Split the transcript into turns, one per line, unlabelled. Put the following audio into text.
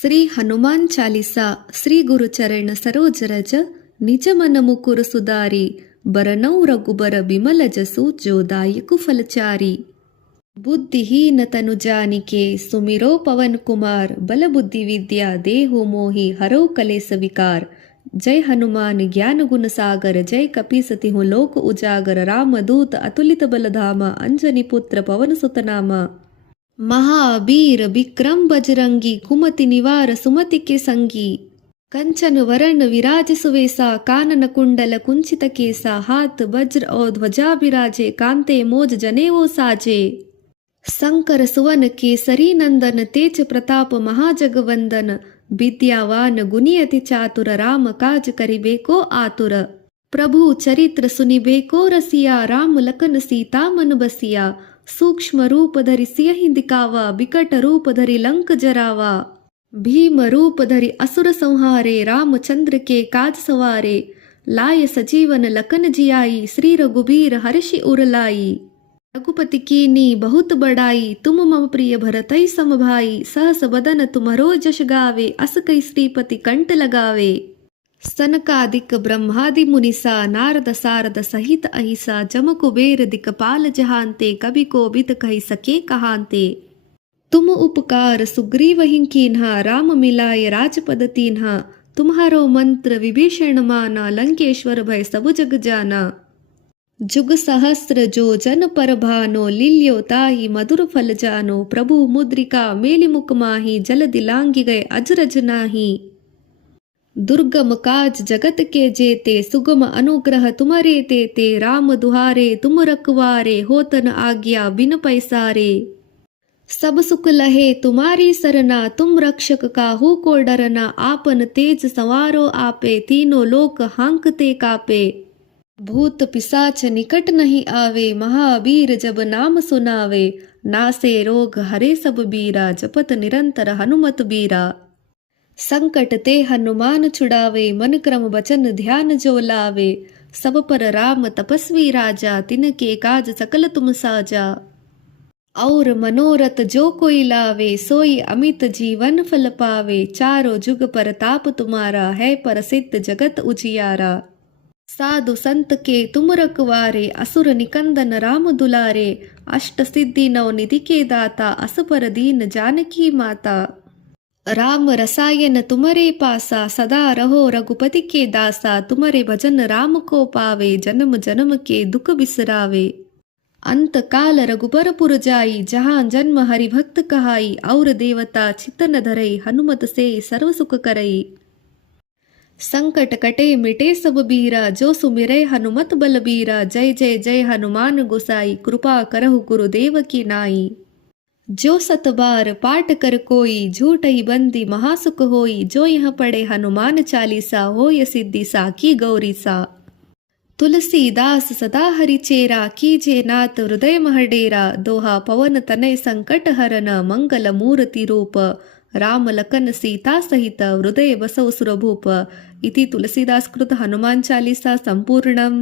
ಶ್ರೀ ಹನುಮಾನ್ ಚಾಲಿಸ, ಶ್ರೀ ಗುರುಚರಣ ಸರೋಜರಜ, ನಿಜ ಮನಮು ಸುಧಾರಿ, ಬರನೌ ರಘುಬರ ಬಿಮಲಜಸು ಜೋದಾಯಕು ಫಲಚಾರಿ ಬುದ್ಧಿಹೀನ ತನುಜಾನಿಕೆ ಸುಮಿರೋ ಪವನ್ ಕುಮಾರ್, ಬಲಬುದ್ಧಿ ವಿದ್ಯಾ, ದೇಹೋ ಮೋಹಿ, ಹರೋ ಕಲೇಸ ವಿಕಾರ. ಜೈ ಹನುಮಾನ್, ಜ್ಞಾನ ಗುಣಸಾಗರ ಜೈ ಕಪಿಸತಿ ಹು ಲೋಕ ಉಜಾಗರ ರಾಮದೂತ ಅತುಲಿತ ಬಲಧಾಮ, ಅಂಜನಿ ಪುತ್ರ, ಪವನ ಸುತನಾಮ. ಮಹಾಬೀರ ವಿಕ್ರಂ ಬಜರಂಗಿ ಕುಮತಿ ನಿವಾರ ಸುಮತಿಕೆ ಸಂಗಿ. ಕಂಚನ ವರಣ ವಿರಾಜಿಸುವೇಸ ಕಾನನ ಕುಂಡಲ ಕುಂಚಿತ ಕೇಸ ಹಾತ್ ವಜ್ರ ಓ ಧ್ವಜಾಭಿರಾಜೆ, ಕಾಂತೆ ಮೋಜ ಜನೇವೋ ಸಾಜೆ. ಸಂಕರ ಸುವನ ಕೇಸರಿ ನಂದನ, ತೇಜ ಪ್ರತಾಪ ಮಹಾಜಗವಂದನ, ವಿದ್ಯಾವಾನ ಗುನಿಯತಿ ಚಾತುರ, ರಾಮ ಕಾಜ ಕರಿಬೇಕೋ ಆತುರ. ಪ್ರಭು ಚರಿತ್ರ ಸುನಿಬೇಕೋ ರಸಿಯ, ರಾಮ ಲಖನ ಸೀತಾ ಮನುಬಸಿಯ आतुर प्रभु चरित्र सुनिबेको रसिया राम लखन सीता मन बसिया ಸೂಕ್ಷ್ಮ ರೂಪ ಧರಿ ಸಿಯಹಿ ದಿಕಾವ ಬಿಕಟ ರೂಪ ಧರಿ ಲಂಕ ಜರಾವ ಭೀಮ ರೂಪ ಧರಿ ಅಸುರ ಸಂಹಾರೆ ರಾಮಚಂದ್ರ के काज सवारे लाय सजीवन लखन जियाई श्री रघुबीर हर्षि उरलाई रघुपति कीनी बहुत बड़ाई तुम मम प्रिय भरतई सम भाई सहस बदन तुमरो जश गावे अस कई श्रीपति कंठ लगावे ಸನಕಾದಿಕ್ ಬ್ರಹ್ಮಾದಿ ಮುನಿಸ ನಾರದ ಸಾರದ ಸಹಿತ ಅಹಿಸ ಜಮ ಕುಬೇರ ದಿಕ್ ಪಾಲ ಜಹಾಂತೆ ಕಬಿ ಕೋಬಿತ ಕಹಿ ಸಕೆ ಕಹಾಂತೆ ತುಮ ಉಪಕಾರ ಸುಗ್ರೀವ ಹಿಂಕೀನ್ಹ ರಾಮ ಮಿಲಾಯ ರಾಜಪದ ತೀನ್ಹ ತುಮ್ಹಾರೋ ಮಂತ್ರ ವಿಭೀಷಣ ಮಾನ ಲಂಕೇಶ್ವರ ಭಯ ಸಬು ಜಗ ಜಾನ ಜುಗ ಸಹಸ್ರ ಜೋ ಜನ ಪರಭಾನೋ ಲಿಲ್ಯೋ ತಾಯಿ ಮಧುರ ಫಲ ಜಾನೋ ಪ್ರಭು ಮುದ್ರಿಕಾ ಮೇಲಿ ಮುಖ ಮಾಹಿ ಜಲದಿ ಲಾಂಗಿಗೈ ಅಜರಜ ನಾಹಿ दुर्गम काज जगत के जेते, सुगम अनुग्रह तुम्हारे तेते, राम दुहारे, तुम रखवारे, होतन आज्ञा बिन पैसारे। सब सुख लहे तुम्हारी सरना, तुम रक्षक काहू को डरना, आपन तेज सवारो आपे, तीनों लोक हांकते कापे। भूत पिसाच निकट नहीं आवे, महावीर जब नाम सुनावे, नासे रोग हरे सब बीरा, जपत निरंतर हनुमत बीरा। संकट ते हनुमान छुड़ावे मन क्रम बचन ध्यान जो लावे सब पर राम तपस्वी राजा तिनके काज सकल तुम साजा और मनोरथ जो कोई लावे सोई अमित जीवन फल पावे चारों जुग पर ताप तुम्हारा है प्रसिद्ध जगत उजियारा साधु संत के तुम रखवारे असुर निकंदन राम दुलारे अष्ट सिद्धि नव निधि के दाता अस पर दीन जानकी माता राम रसायन तुम्हारे पासा सदा रहो रघुपति के दासा तुम्हारे भजन राम को पावे जन्म जन्म के दुख बिसरावे अंत काल रघुबर पुर जाई जहाँ जन्म हरि भक्त कहाई और देवता चितन धरई हनुमत से सर्व सुख करई संकट कटे मिटे सब बीरा जो सुमिरे हनुमत बलबीरा जय जय जय हनुमान गोसाई कृपा करहु गुरुदेव की नाई जो सत बार पाठ कर कोई झूठ ही बंदी महासुख होई जो यह पढ़े हनुमान चालीसा हो य सिद्धि साखी गौरी सा तुलसीदास सदा हरि चेरा कीजे नाथ हृदय महडेरा दोहा पवन तनय संकट हरन मंगल मूर्ति रूप राम लखन सीता सहित हृदय बसव सुरभूप इति तुलसीदास कृत हनुमान चालीसा संपूर्णम्